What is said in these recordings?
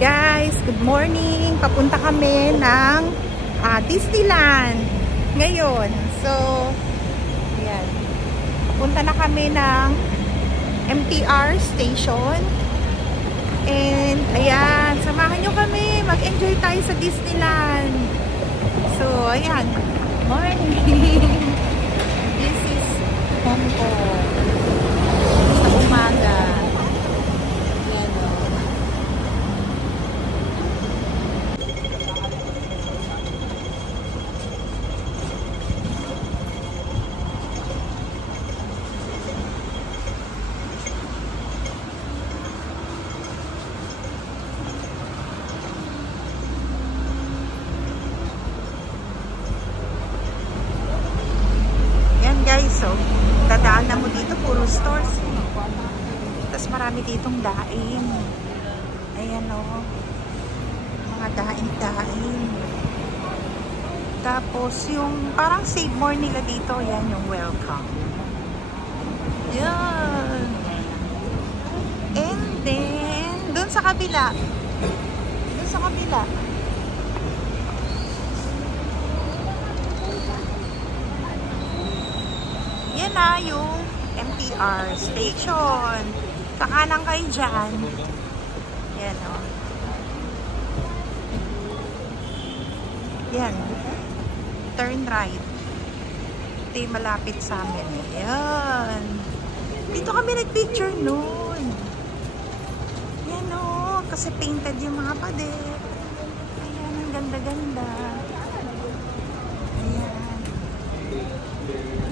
Guys, good morning. Papunta kami ng Disneyland ngayon. So, ayan. Papunta na kami ng MTR station. And, ayan. Samahan nyo kami. Mag-enjoy tayo sa Disneyland. So, ayan. Morning. This is Hong Kong. Sa umaga. Guys, so, dadaan na mo dito, puro stores. Tapos marami ditong daing. Ayan o. Mga daing-daing. Tapos, yung parang save more nila dito, yan yung welcome. Yan. And then, dun sa kabila. Dun sa kabila. Yan na yung MTR station. Kakanan kayo dyan. Yan o. Yan. Turn right. Ito yung malapit sa amin. Yan. Dito kami nag-picture noon. Yan o. Kasi painted yung mga pader. Ayan, ang ganda-ganda.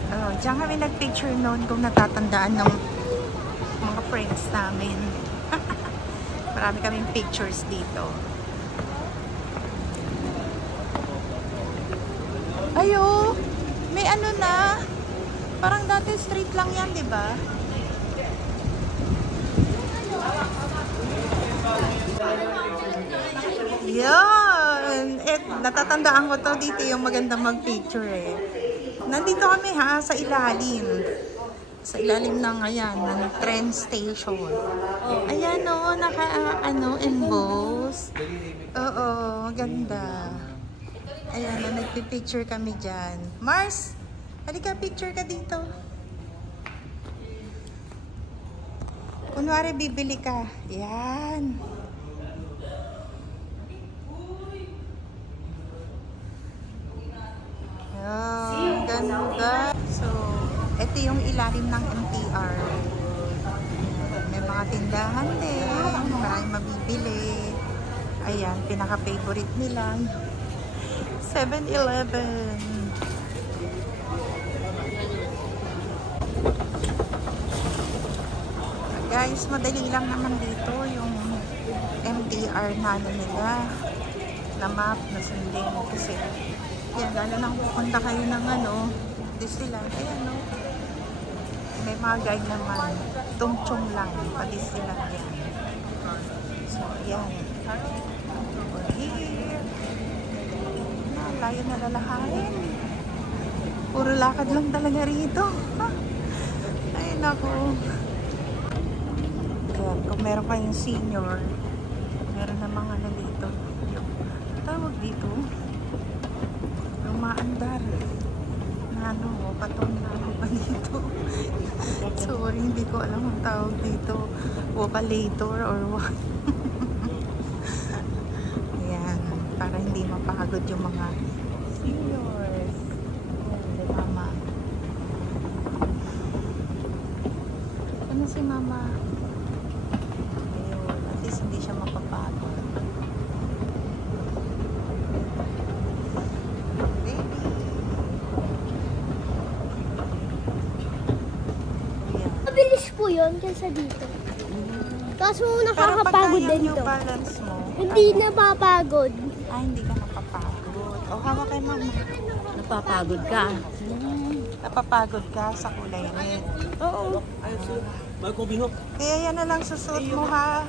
Oh, diyan kami nag-picture noon kung natatandaan ng mga friends namin. Marami kaming pictures dito. Ayo, may ano na. Parang dati street lang yan, di ba? Yan. Natatandaan ko to dito yung magandang mag-picture eh. Nandito kami ha, sa ilalim. Sa ilalim ng, ayan, ng train station. Ayan o, emboss. Oo, ganda. Ayan o, nagpipicture kami dyan. Mars, halika, picture ka dito. Kunwari, bibili ka. Ayan. Oh, ganda. So, ito yung ilalim ng MTR. May mga tindahan din. Maraming mabibili. Ayan, pinaka-favorite nila. 7-Eleven. Guys, madali lang naman dito yung MTR na ano nila. Na map, na sundin. Kasi yan, lalo nang pupunta kayo ng Disneyland. Ayan, no? May mga guide naman. Tungchong lang. Pa-Disneyland yan. So, yan. Over here. Layo na lalahain. Puro lakad lang talaga rito. Ay, naku. Yan, kung meron kayong senior, meron namang dito. Tawag dito. Maandar na patong na pa dito. Sorry, hindi ko alam ang tawag dito. Walkalator or what. Ayan, para hindi mapagod yung mga seniors. Ayan, mama. Ano si mama? Ayun, at least hindi siya mapapagod. Yun kaysa dito. Tapos mo nakakapagod din to. Balance mo. Hindi napapagod. Hindi ka napapagod. O, hawak kay mama. Napapagod ka. Napapagod ka sa kulay red. Oo. Kaya yan na lang susuot mo ha.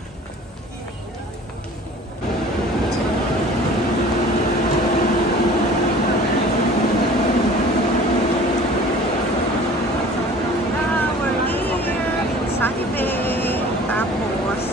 Sunny Bay. Tapos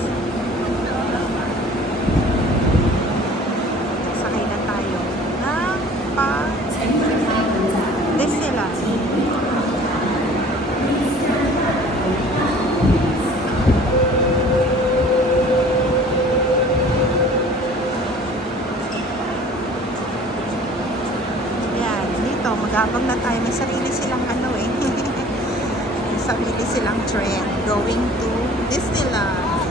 Magyabang na tayo. May sarili silang ano eh. May sarili silang trend. Going to Disneyland.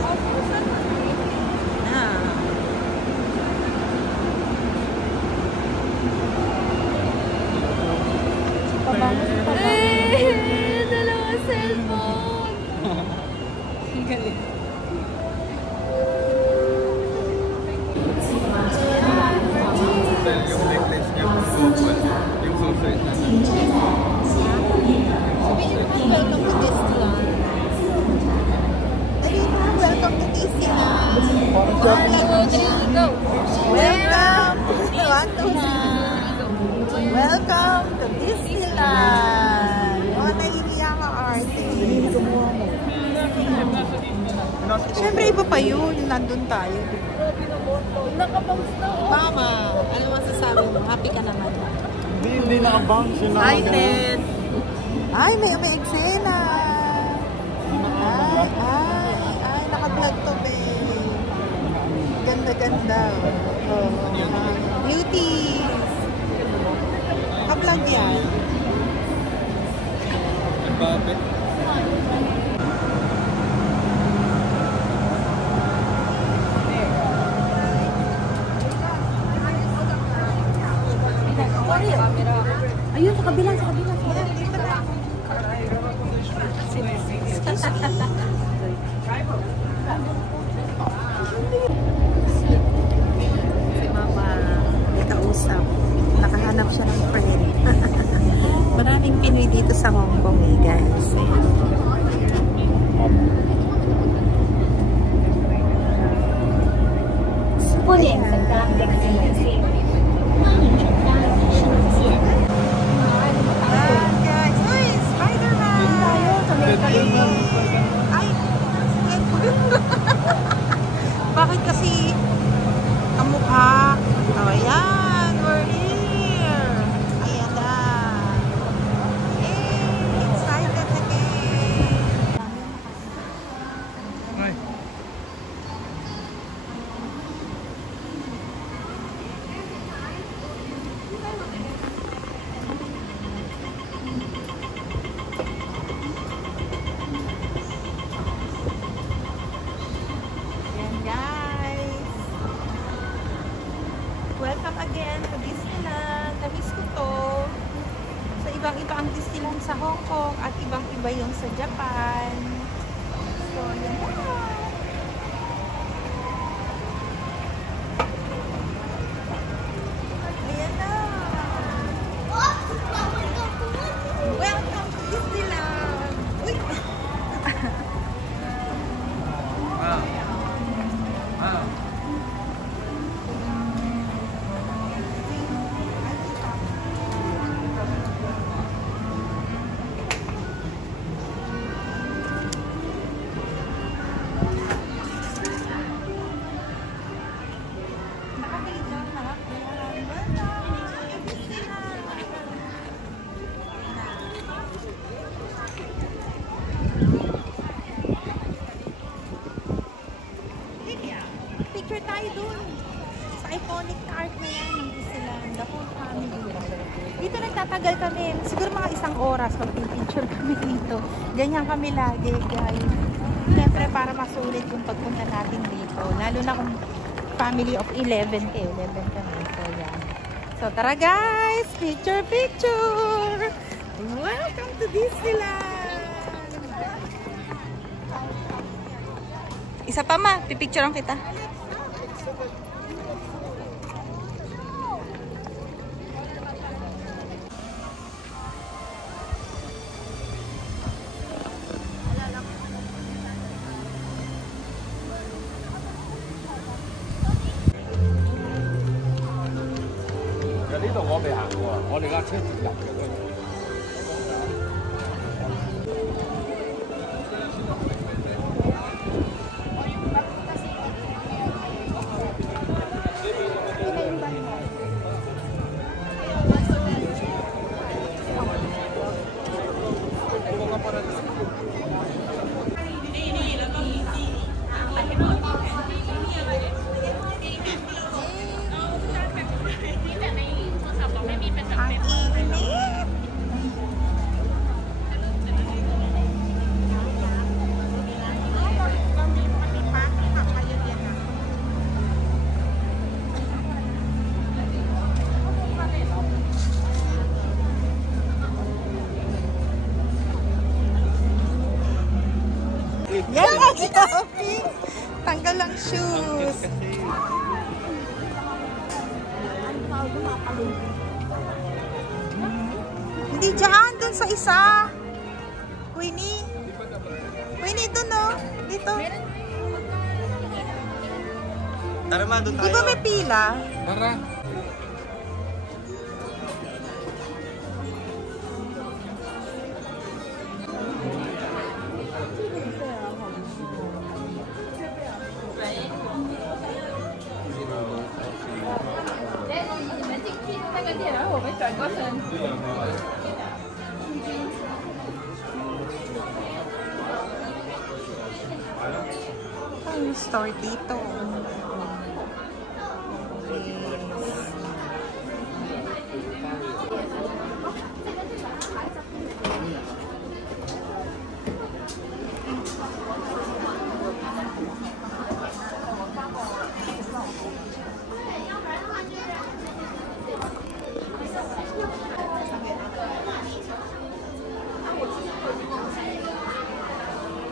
Dalawang cellphone. Ang galing. Yung necklace niya, yung susunod na. Welcome to Disneyland. Welcome to Disneyland. 1, 2, 3, go. Welcome. 1, 2, 3. Welcome to Disneyland. Mga nahihiya ka, Arte. Siyempre, iba pa yun. Nandun tayo. Nakabounce na. Mama, ano masasabi mo? Happy ka naman. Hindi nakabounce yun. Excited. Ay, may eksena. Ay, naka-vlog to, babe. Ganda-ganda. Oh, beauty. Naka-vlog yan. Mbappe. Ayun, sa kabila, sa kabila. Si Mama, may kausap. Nakahanap siya ng friend. Maraming Pinoy dito sa Hong Kong eh, guys. Guys, uy, Spider-Man! Ay, bakit kasi kamukha? Oh, ayan, we're here. Ayan na. Yay, excited again. Ay. Ayan, guys. Welcome again to Disneyland. Namiss ko to. So, ibang-iba ang Disneyland sa Hong Kong at ibang-iba yung sa Japan. So, yan na. Ayan na. Welcome to Disneyland. Uy! Nakakita na. Welcome to Disneyland. Picture tayo dun. Sa iconic art na yan ng Disneyland. The whole family. Dito nagtatagal kami. Siguro mga 1 oras magpipicture kami dito. Ganyan kami lagi, guys. Siyempre para masulit yung pagpunta natin dito. Lalo na kung family of 11 kayo. 11 kami. So, yan. So, tara guys! Picture, picture! Welcome to Disneyland! Isa pa ma, pipicturean kita.呢度我未行過，我哋架車直入嘅都。Ang init! walang shoes. Hindi dyan, dun sa isa. Queenie. Queenie, dun no? Dito. Tara ma, doon Di ba may pila? Tara. Ang store dito.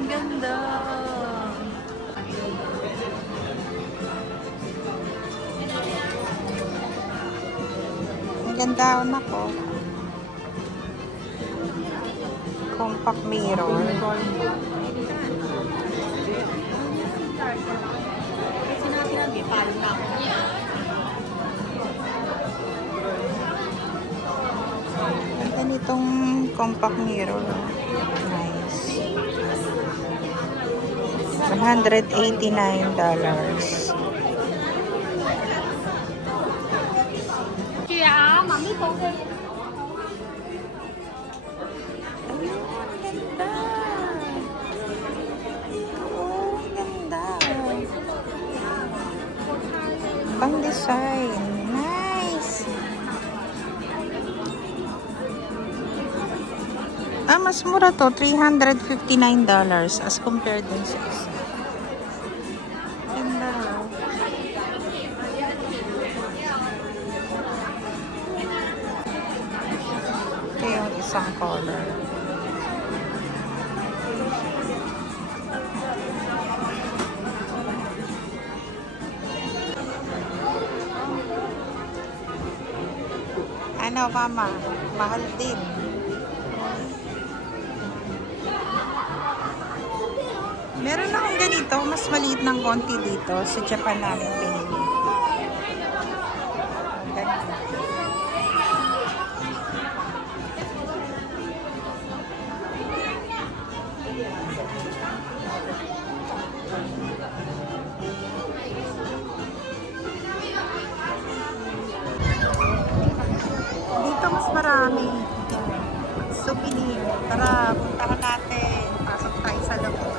Ganda. Ang ganda ako. Compact mirror. Ang ganitong compact mirror. Nice. $189. Kaya, mami ko. Ayun, ang ganda. Oo, ang ganda. Pang design. Nice. Mas mura to. $359 as compared dun sa isa. Ganda. Ito yung isang color. Ano, mama? Mahal din. Meron akong ganito, mas maliit ng konti dito. Sa Japan namin pinili. Ganito. Dito mas marami. Souvenir. Tara, puntahan natin. Pasok tayo sa loob.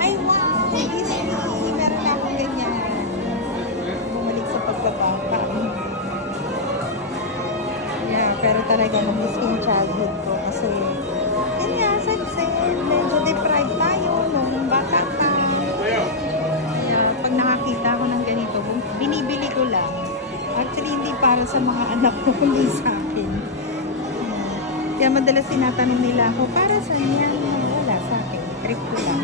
Ay, wow! Disney! Meron na akong ganyan. Bumalik sa pagbabata. Yeah, pero talaga namiss ko yung childhood ko kasi yun nga, sunset. Medyo deprived tayo nung bata ka. Kaya pag nakakita ko ng ganito, binibili ko lang. Actually, hindi para sa mga anak ko, kundi sa akin. Kaya madalas tinatanong nila ako, para saan yan? Wala sa akin. Trip ko lang.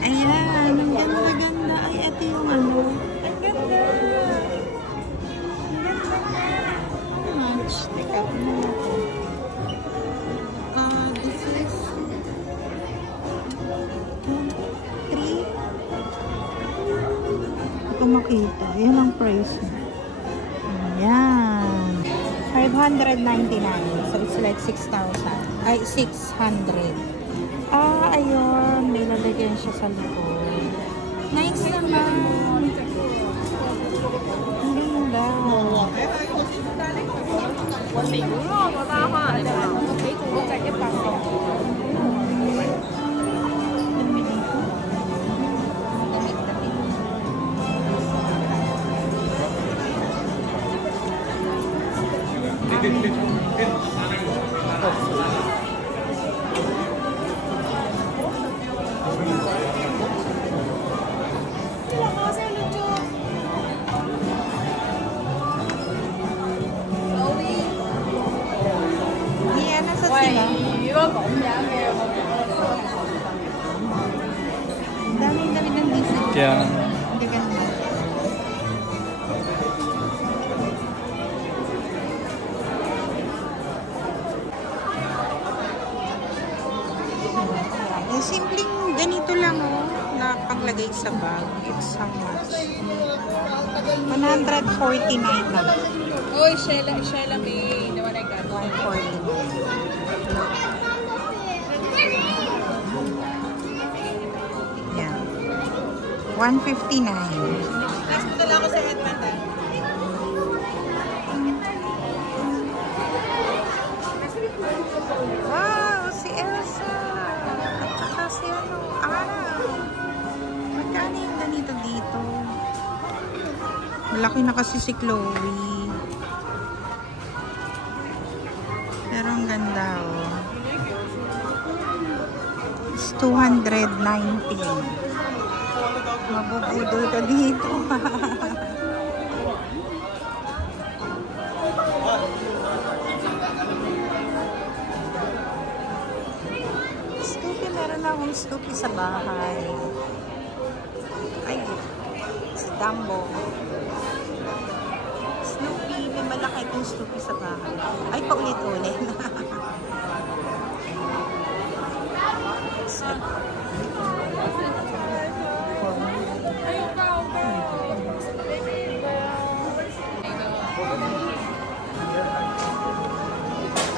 Ayan, ang ganda-ganda. Ay, ito yung ano. Ang ganda. Ang ganda na. Much. Teka, ano ako? This is 3. Ito makita. Yan ang price niya. Ayan. 599. So, it's like 6,000. Ay, 600. Ayun. May lalagyan siya sa likod. Nice naman. Ang ganda. Asa sila? Dami-dami ng diesel. Kaya, Hindi ganda. Yung simpleng ganito lang na panglagay sa bag. It's how much? 149 lang. Oy, Sheila may nawanay ka. 149. Yan. 159. Last mo dala ako sa headband. Wow, si Elsa. At saka si Anna. Magkano yung ganito dito? Malaki na kasi si Chloe. Pero ang ganda It's 290. Mabubudol ka dito. Snoopy, meron akong Snoopy sa bahay. Ay, si Dumbo. Snoopy, may malaki itong Snoopy sa bahay. Ay, paulit-ulit.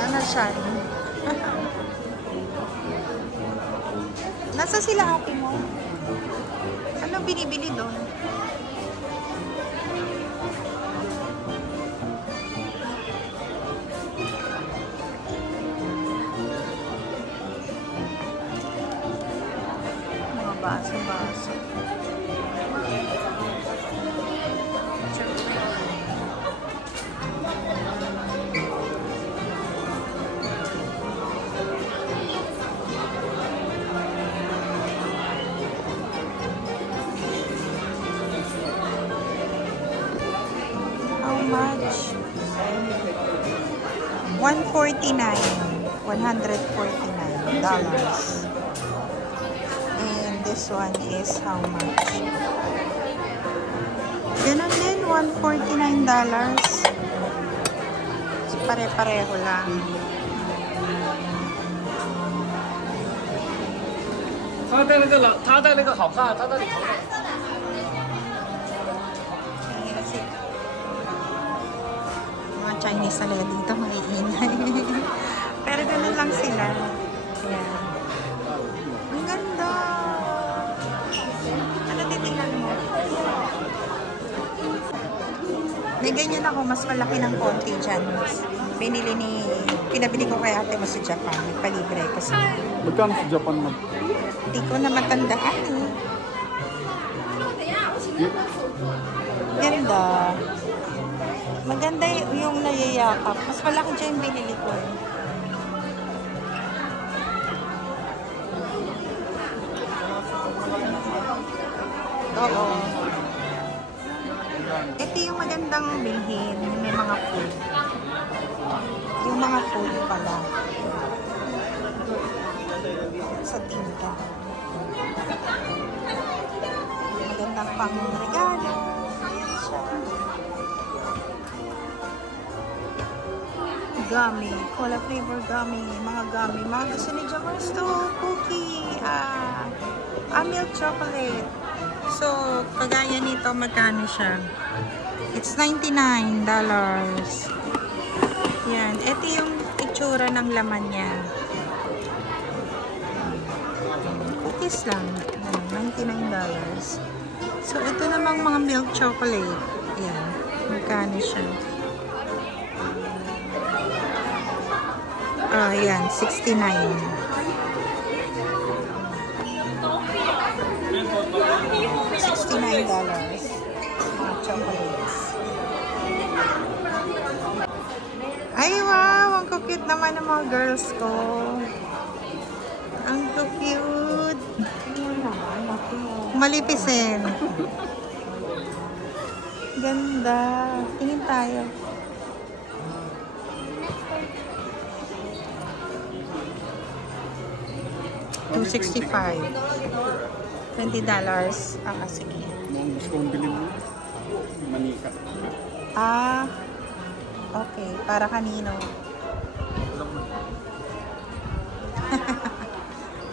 Ano siya? Nasa sila ate mo? Ano binibili doon? Mga baso-baso. How much? $149. And this one is how much? Ganun din, $149. So, pare-pareho lang.他在那个老，他在那个好看，他在里头。 Mga Chinese talaga dito, maiingay. Pero ganun lang sila. Ayan. Ang ganda! Ano titignan mo? May ganyan ako, mas malaki ng konti dyan. Pinabili ko kay ate mo sa Japan. Palibre kasi. magkano sa Japan mo? Hindi ko na matandaan eh. Ganda. Maganda yung nayayakap. Mas malaki dyan yung binili ko eh. Oo. Ito yung magandang bilhin. May mga food. Yung mga food pala. Sa tinta. Magandang pang regalo. Ayan siya. Gummy. Cola flavor gummy. Mga gummy. Mga gusto ni Jamars to. Cookie. Milk chocolate. So, kagaya nito, magkano siya? It's $99. Yan. Ito yung itsura ng laman niya. Cookies lang. $99. So, ito namang mga milk chocolate. Yan. Magkano siya? Yan. $69. Mga chocolates. Ay, wow! Ang cute naman ng mga girls ko. Ang cute. Malipisin. Ganda. Tingin tayo. $265. $20. Ah, sige. Kung gusto kong bilhin mo, manika. Ah, okay. Para kanino?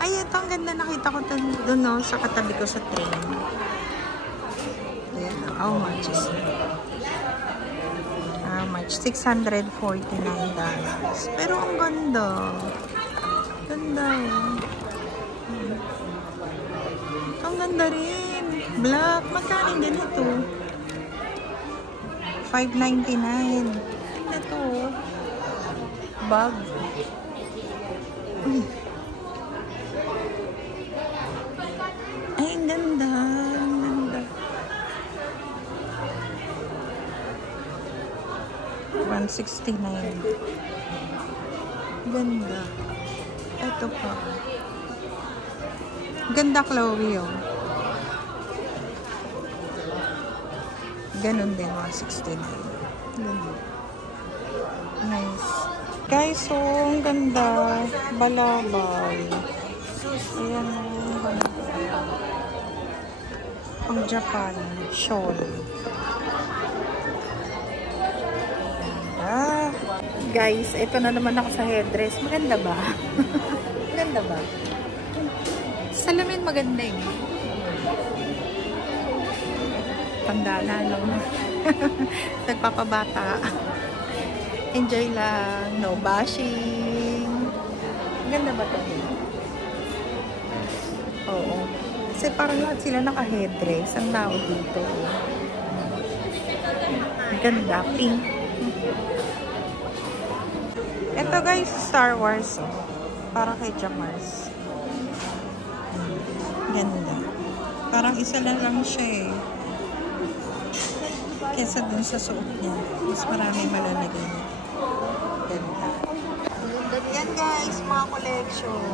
Ay, ito ang ganda. Nakita ko doon, no, sa katabi ko sa train. Ayan, how much is it? How much? $649. Pero ang ganda. Ganda. Ito ang ganda rin. Black. Magkano yung ganito? $599. Tignan to. Bag. Ay, ang ganda. Ang ganda. $169. Ganda. Ito pa. Ganda, Chloe, oh. Ganun din, $169. Ganda. Nice. Guys, so, ang ganda. Balabay. Ayan, ang ganda. Pang Japan. Shawl. Ah. Guys, ito na naman ako sa headdress. Maganda ba? Maganda ba? Salamin maganda eh. Tanda na, no? Nagpapabata. Enjoy lang. No bashing. Ganda ba ito? Oo. Kasi parang lahat sila naka-headdress. Ang tao dito. Ganda. Pink. Ito guys, Star Wars. Para kay Jamars. Ganda. Parang isa lang siya eh. Kesa dun sa suot niya. Mas marami malalagay. Ganda. Yan guys, mga collection.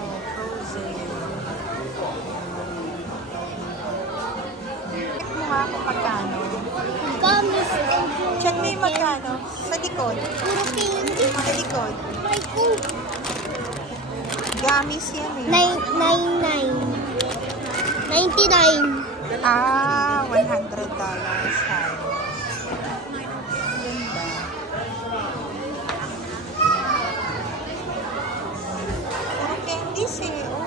Oh, Frozen. Check mo nga kung magkano. Gamis. Check mo yung magkano. Sa likod. Puro candy. Sa likod. I think Gamis yan eh. 99. Ah, $100. Puro candies eh. Oh.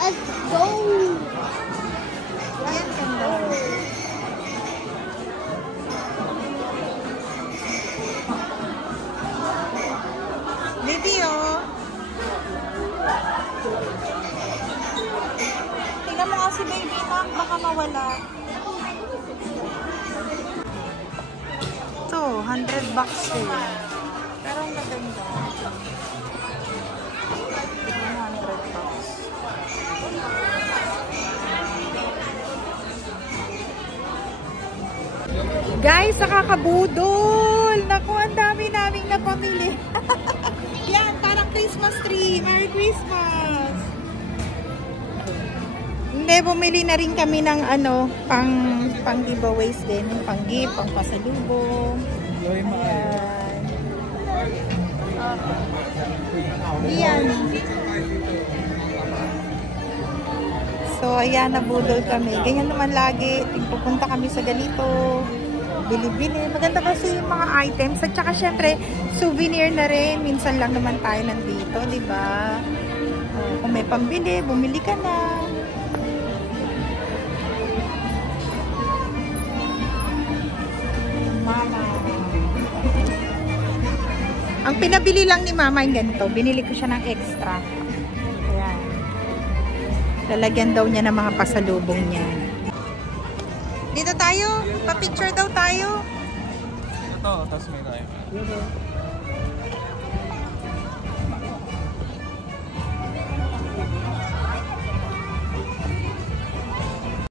Let's go. Ayan, ganda. Baby, oh. Tingnan mo kasi baby na, baka mawala. Ito, $100 eh. Pero ang gaganda. $100. Guys, nakakabudol! Naku, ang dami naming napamili. Yan, parang Christmas tree. Merry Christmas! Hindi, bumili na rin kami ng ano, pang giveaways din. Pang gift, pang pasalubong. Yan. So, ayan, nabudol kami. Ganyan naman lagi. Pupunta kami sa ganito. Bili-bili. Maganda kasi yung mga items. At saka syempre, souvenir na rin. Minsan lang naman tayo nandito, di ba? Kung may pambili, bumili ka na. Mama. Ang pinabili lang ni Mama yung ganito. Binili ko siya ng extra. Ayan. Lalagyan daw niya ng mga pasalubong niya. Dito tayo. Pa-picture daw tayo. Ito, tapos may tayo.